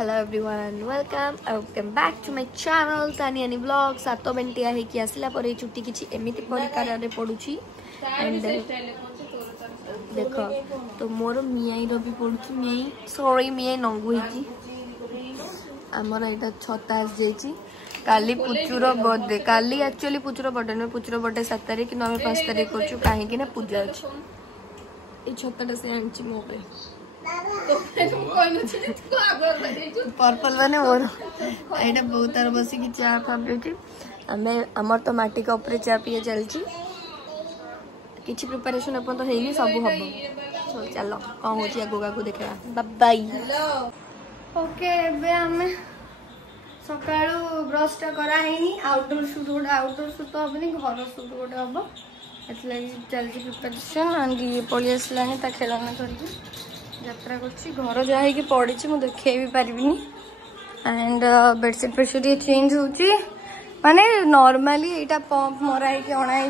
Hello everyone welcome back to my channel तानी आनी vlog सात बेंटिया है कि आसला पर चुट्टी किछि एमिति परिकार रे पडुछि एंड देखो तो मोर मियाई रो भी पडुछि मियाई सॉरी मियाई नंगु हिची हमर एटा छता आस जाईची काली पुचुर बर्थडे काली एक्चुअली पुचुर बर्थडे न पुचुर बर्थडे 7 तारिख कि 5 तारिख करछु काहे कि ना पूजा अछि ए छताटा से आनछि मो पे पर्पल माने मोर एटा बहुत तार बसी की चा फा पिउची हमें हमर तो माटी का ऊपर चा पिए चलची किछि प्रिपरेशन अपन तो हेनी सब हबो सो चलो कोन होची आगो आगो देखा बाय बाय ओके बे हमें सकाळू ब्रश टा करा हेनी आउटडोर शूट तो हबनी घर शूट गोटे हबो एतले चलची प्रिपरेशन एंड ये पळी असलानी ता खेलना करकी यात्रा करछि घर जाहे कि पड़ी मु देखे भी पारिबिनी एंड बेडशीट ये चेंज होची माने नॉर्मली एटा पंप मरा है कि अणा है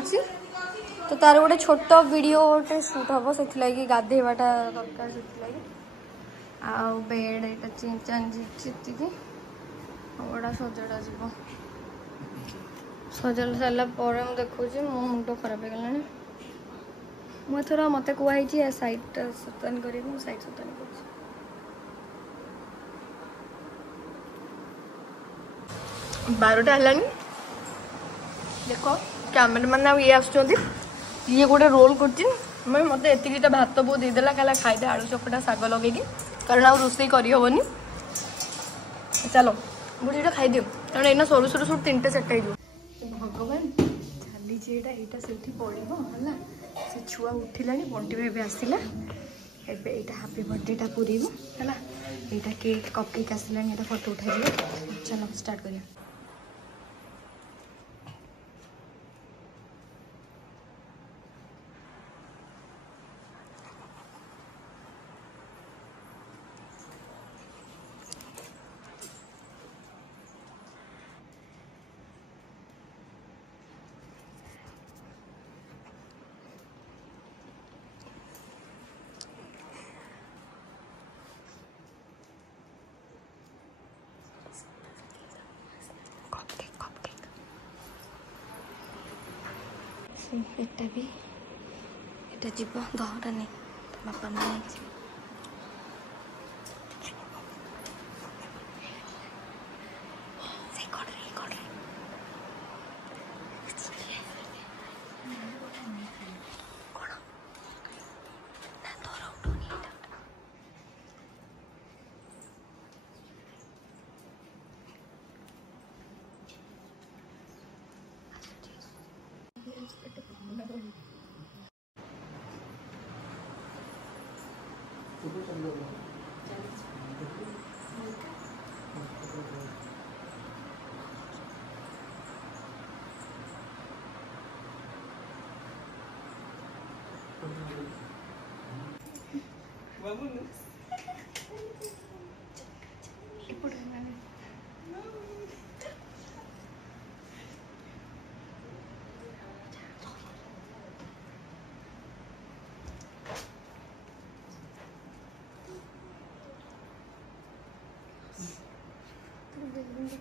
तो तार गोटे छोट वीडियो गोटे शूट हम से गाधेवाटा दरकार से आ बेड एटा चेंज चित्ती गोटा सजड़ा जीव सजड़ सारा पर देखुची मो मुंड खराब हो गलानी मुझे मत कहुई सैड सतन कर सैड सतन कर 12टा है देख कैमेरा मैंने ये आसुँच ये गोटे रोल कर मत एतिकटा भात बो देदेला कहला खाईदे आलू चकटा शाग लगे कारण आ रोसे करहबनी चलो बुढ़ीटा खाईदे कारण एना सरू सरू सब 3टा 4टा भगवान चली यहाँ से पड़ो है से छुआ उठिलानी बंटी भाई आसला एबे एटा हैप्पी बर्थडेटा पूरीबो हैला एटा केक कप केक आसलानी एटा फोटो उठाई चलो स्टार्ट करिया एटा भी एटा जीव दहटा नहीं तो बापा नहीं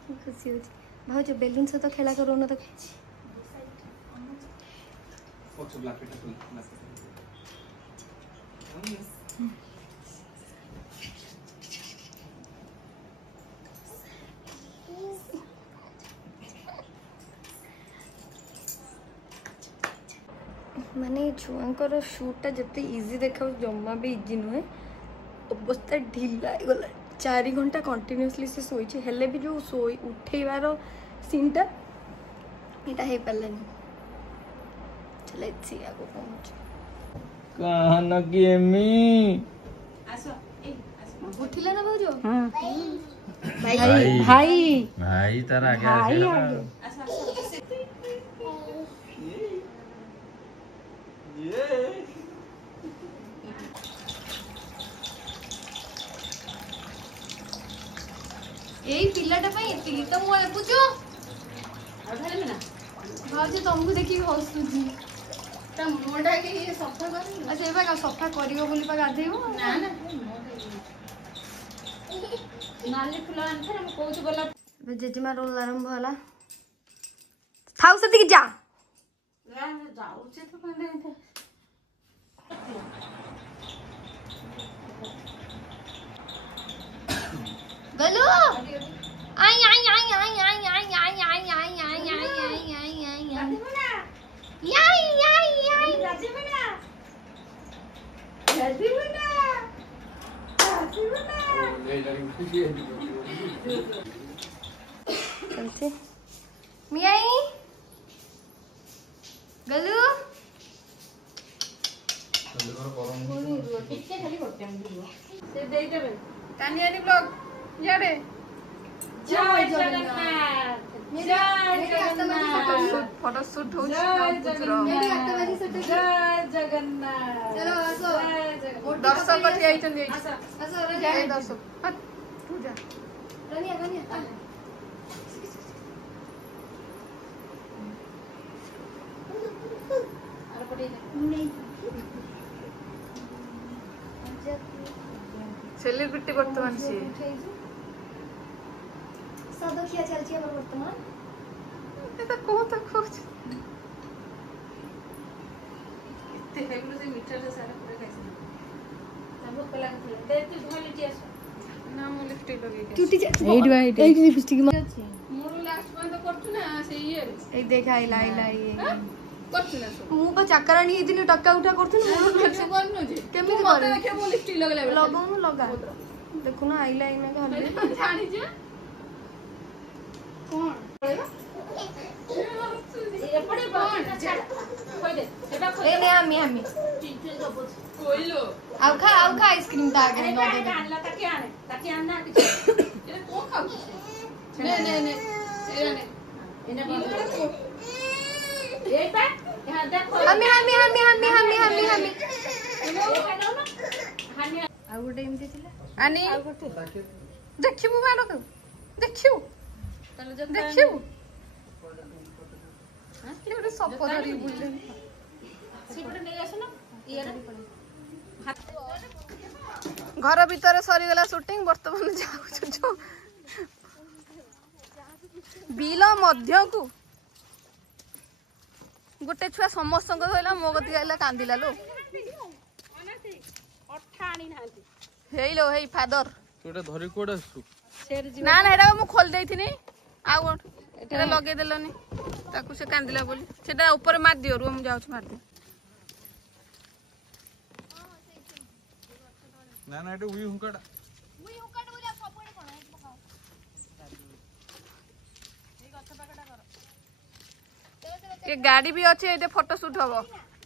खुशी होची भाउज बेलून से तो खेला करो न तो माने छुआंकर शूटा जिते इजी देखा जमा भी इजी नुहे अवस्था ढिला गला 4 घंटा कंटिन्यूअसली से सोई हेले भी जो सोई उठेबार सीनटा एटा हे पालानी चल एथि आगो पहुंच कहन की एमी आसो ए आसो उठिला ना भाउजो हां भाई भाई भाई तारा आगे आसो आसो ये यही पिल्लाटा पाई एतिकी तो मो बुझो आ धरे ना भाउजी तुमको देखि हसुजी ता मोडा के ये सफा कर अच्छा एबा का सफा करियो बोली पा गाधेबो ना ना नाली फुल आनथे हम कोच बोला जेजेमा रोल आरंभ होला थाउ से जा जाऊ छे तो कहले गलू आई आई आई आई आई आई आई आई आई आई आई आई आई आई याई याई याई राजी बना राजी बना चलते मियाई गलू ଟିକେ ଖାଲି ଗୋଟେ ସେ ଦେଇଦେବେ कानियानी ब्लॉग यारे जय जगन्नाथ जय जगन्नाथ फोटो शूट हो जय जगन्नाथ चलो आसो दर्शक दर्शक ठिया आइछन आसो आसो जय दर्शक हट तू जा रनिया रनिया अरे पड़ी सेलिब्रिटी बर्तमान से सब किया चलती है वर्तमान এটা কোথা খোঁজ इतने हेगुलो से मीटर से सारा पूरे कैसे सब कला के दे तू धोली आस ना मो लिपस्टिक लगे टूटी एइट बाय एइट एक लिपस्टिक में मोर लास्ट पॉइंट तो करछु ना से ये ए देखा आइला आइला ये करछु ना सो मु बा चाकराणी इदिन टक्का उठा करथु मोर से करनु जे केमिति मत करे देखे मो लिपस्टिक लगला लगाउनु लगा देखु ना आइला इने घाले जानी जे कौन एपड़े कौन खोइ दे एटा खोइ ए ने हामी चिंचु दबो कोइलो आउ खा आइसक्रीम ता आगे अरे न काय दे आणला ताकी आण ना किछ एने को खाऊ ने एने ए पा यहां देखो हामी एने खाना ना हानि आउ गोटे एमती थिला आनी आउ गोटे देखिबु भालो को देखिबु तले जब देखिबु हां कि गोटे सप धरि बुलले सीपटे नै आसो ना इयारे घर भीतर सरीगला शूटिंग बर्तमान जाऊ बिल मध्य को गोटे छुआ समस्त कहला मो गति आइला कांदिला लो हेलो हे फादर तोटा धरि कोड आसु ना ना एटा मु खोल देइथिनी आ कोन एटा लगे देलनी ताकू से कांदिला बोली सेटा ऊपर मार दियो रो हम जाउ मार दे ना ना एटा उई हुकाडा ये गाड़ी भी अच्छे ये फोटो शूट हम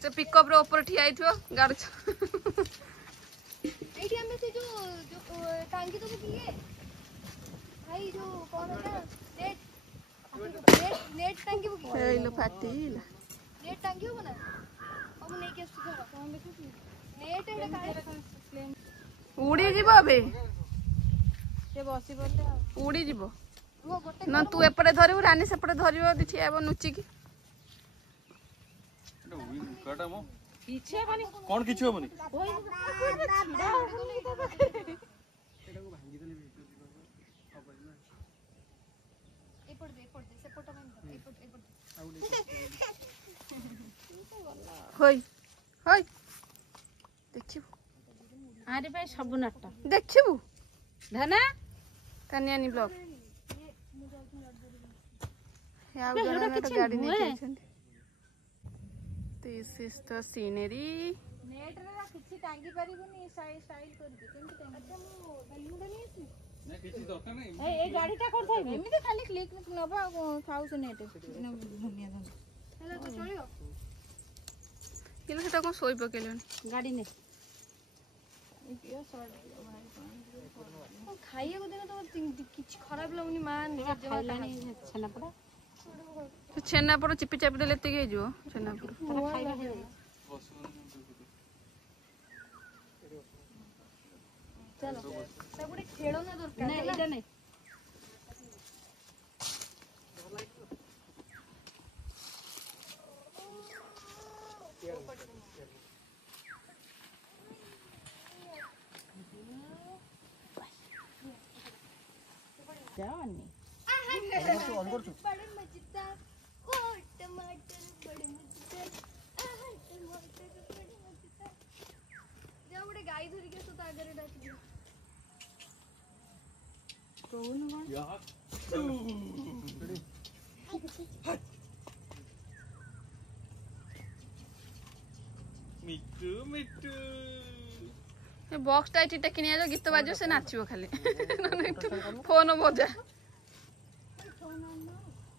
से पिकअप रे ऊपर ठिया आइथो गाड़ी एटी हमें से जो टांगी तो किए भाई जो कौन है नेट टांगी वो किए हेलो फाटीला नेट टांगी हो ना हम नहीं के सुधार हम देखो नेट एटा काहे उड़ी जीव बे से बसी बोले उड़ी जीव वो गोटे ना तू एपटे धरिबु रानी सेपटे धरिबो ठिया आबो नुची की एटा उई हुकाडा मो पीछे बनी कोन किछ होबनी होय होय देखिबु आरे भाई सब नाटा देखिबु धना कन्यानी ब्लॉग या जरा ना गाड़ी नहीं चलछन दिस इज द सीनरी नेट रे किछि टांगी परिबुनी स्टाइल कर दे केमति टांगी अच्छा मो बैलून नहीं आसी ना किछि दरकार नै ए गाड़ीटा कर थाइबे एमिति खाली क्लिक नबा थाउ से नेट धनिया धन हेलो तो चलियो किलो सेटा को सोई पकेलन गाड़ी ने खाइए को देना तो किछ खराब लगुनी मान खाइलानी छना पड़ा छेना पड़ चिपी चापी देले एतिक जो छेना पड़ खाइबा है चलो सब गोटे खेलना दरकार नहीं इधर नहीं जानी बड़े मजेदार ओ टमाटर बड़े मजेदार टमाटर बड़े मजेदार जा बड़े गाई धरी के तो आगे डाक दियो कौन मिट्टू मिट्टू बॉक्स टाइट टा किनिया जो गीत बाजो से नाचिबो खाली फोन बजा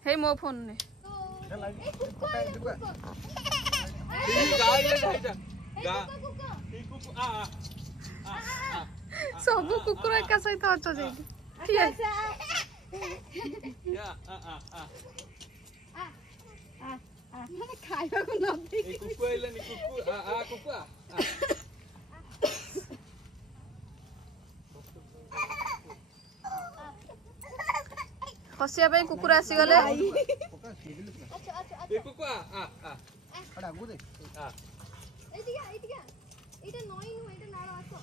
हे मो फोन ने सब कुकुर एका सहित अच्छा जाइए खाइबा को न दे कुकु आइलानी कुकु कुकु हसिया पे कुकुर आसी गले ए कुकु एदिगा एदिगा एटा नई नु एटा नाड़ आसो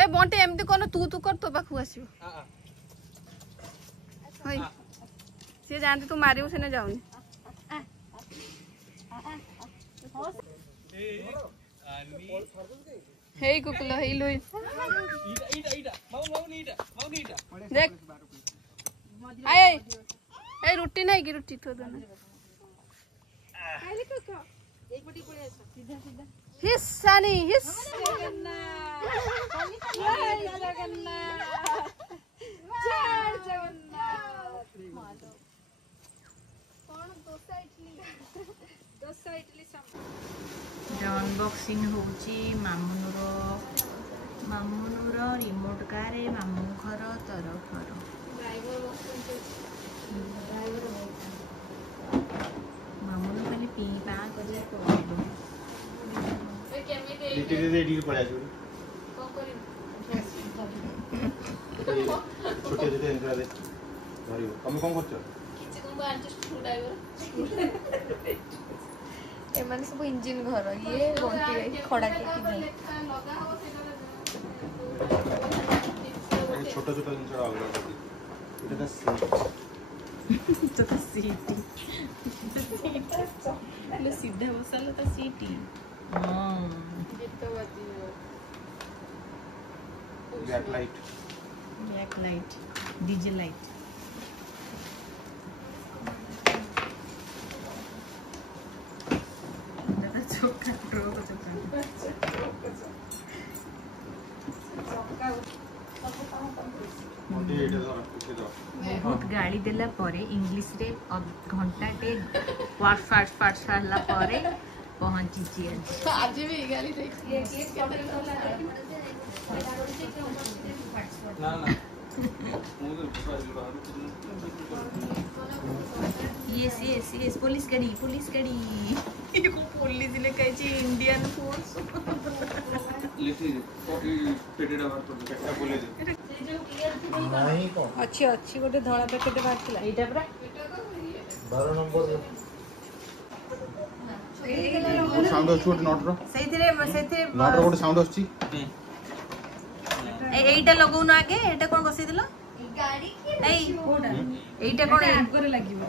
ए बंटे एमती कोन तू कर तो पाखु आसीबो होय से जानती तू मारियो से न जाउनी हे कुकुलो हे लोई देख आए ए रोटी नहीं की रोटी तो देना एक बटी पड़े सीधा सीधा हिस सानी हिस अनबॉक्सिंग होची मामुनुर रिमोट कार मामू घर तरफ मामुनु खाली पी पा करे कहलो लिटिल रेडी पड़ा जो छोटे छोटे एंट्रा दे धरियो कम कम खर्च एमाने सब इंजन घर ये बंटी गाई खड़ा के छोटा छोटा जिनिस अलग এটা তো सीटी सीधा बसाला तो सीटी बैक लाइट डीजे लाइट चौका बहुत गाड़ी देला परे इंग्लिश रे घंटा टे फाट सारला परे पहुंची छी आज भी गाली देख ना ना yes पुलिस गाड़ी ये को पुलिस ने कहि छी इंडियन फोर्स लिखी पेटेडा बार तो पेटा बोले दे नहीं को अच्छी गोटे धला पैकेट बाहरला एटा पूरा 12 नंबर साउंड छोट नोट रो सेथिरे नोट रो गोटे साउंड आछि एटा लगौ ना आगे एटा कोन बसै दिलो गाड़ी की ए कोडा एटा कोन आगरे लागिबो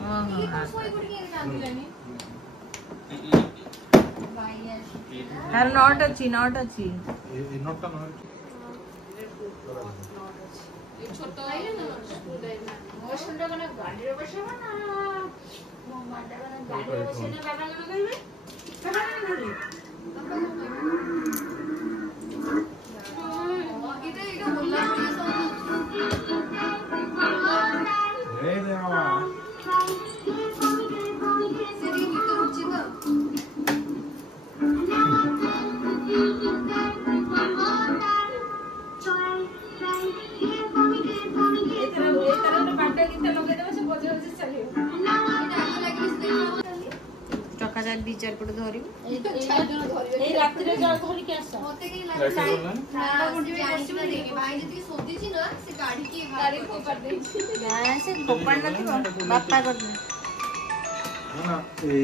हां सोई गुड के नामिलानी तार नॉट अच्छी ए नोट ता न ये छोटो आइले ना स्कूल दाइना मोशन रे गना गाड़ी रे बसेबा ना मो माडा गना गाड़ी रे बसेना बाबा गना करबे बाबा गना करबे इटा बोला रे देवा सेरी गीत रुचि ना चका जाक दी चार पट धरि ए रात रे जा धरि के आसा मते की लागे नाडा गुंडी में बसी में देखे भाई जति सोदी छी ना से गाड़ी की गाड़ी को कर दे ना से कोपड़ न थी बापा कर दे ना ए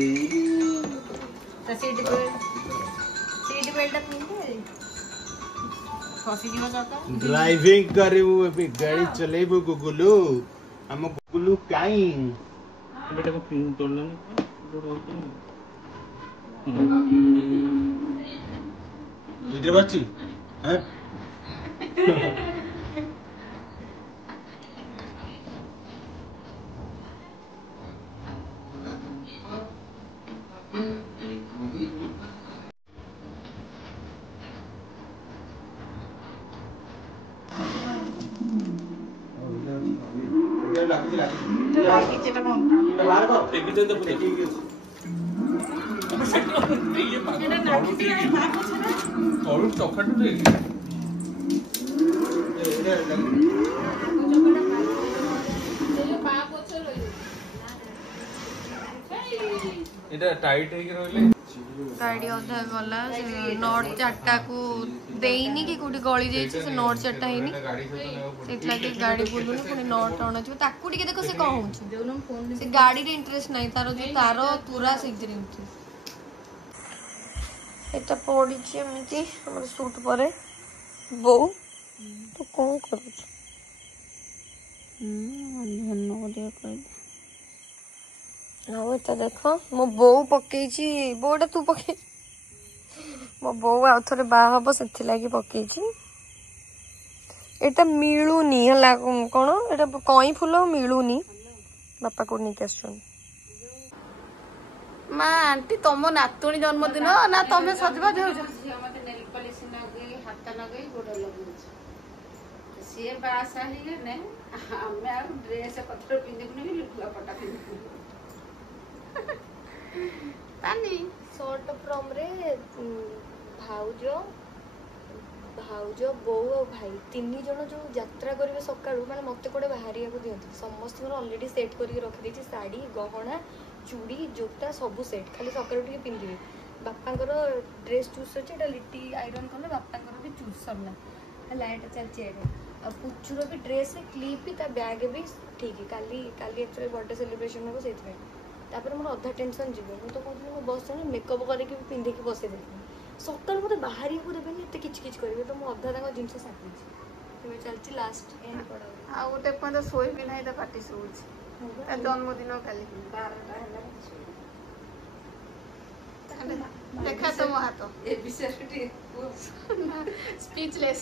तो सीट बेल्ट पिन दे ଖସିଯିବ ଚକା। ड्राइविंग करू अभी गाड़ी चलेबो गुगुलू हम गुगुलू काई बेटा को पिन तोड़ना इधर बच्ची हैं ତଳୁ ଚକାଟୁ ଏଇଟା ଟାଇଟ୍ ହେଇକି ରହିଲେ गाड़ी अधा गला नट चार्टा को देनी कि कोठी गली जाइए से नट चार्टा है से गाड़ी बुलूनी पुणी नट अण ताकू टिके देख से कौन हो से गाड़ी रे इंटरेस्ट नहीं तार जो तार पूरा से इंटरेस्ट एटा पड़ी एमती हमर सूट परे बो तो कौन करू धन्यवाद कर ଆଉ ଏଟା ଦେଖ ମୋ ବୋଉ ପକେଇଛି ବୋଉଟା ତୁ ପକେଇ ମୋ ବୋଉ ଆଉ ଥରେ ବାହା ହବ ସେଥିଲାଗି ପକେଇଛି ଏଟା ମିଳୁନି ହେଲା କଣ ଏଟା କଇଁ ଫୁଲ ମିଳୁନି ବାପା କୋଉଠି ନେଇକି ଆସୁଛନ୍ତି ମା ଆଣ୍ଟି ତମ ନାତୁଣୀ ଜନ୍ମଦିନ ନା ତମେ ସଜବାଜ ହଉଛ ମତେ ନେଲ ପଲିସ ନଗେଇ ହାତ ନଗେଇ ଗୋଡ ଲଗଉଛି ସିଏ ବାସ ହେଇଗଲେ ଆମେ ଆଉ ଡ୍ରେସ ପତ୍ର ପିନ୍ଧିବୁନି ଲୁଗା ପଟା ପିନ୍ଧିବୁନି तानी शॉर्ट फ्रॉम रे भाउज भाउज बोऊ और भाई तीन जन जो यात्रा करेंगे सकाळू माने मते कोडे बाहरिया को दियंती समस्त ऑलरेडी सेट करके रखी देछि साड़ी गहना चूड़ी जोता सब सेट खाली सकाळू टिके पिंदिबे बापांकर ड्रेस चूस अछि एटा लिट्टी आयरन करले बापांकर भी चूस सरला हला एटा चलछि एटा आ पुचुर भी ड्रेस क्लिप भी ता बैग भी ठीक है Kali Kali actually birthday celebration हो सेथि तापर मोर अधा टेंशन जीवे मु तो कहथि मो बस ने मेकअप करके पिंधे के बसे देबे सकाळ मते बाहरी को देबे एते किछ किछ करबे तो मो अधा तक जिंस साथि तमे चलछि लास्ट एंड पड़ा आ ओटे पन सोई भी नाही त पार्टी सोच ता जन्मदिन काली 12टा हला देखा तो मो हाथ ए विशेष स्पीचलेस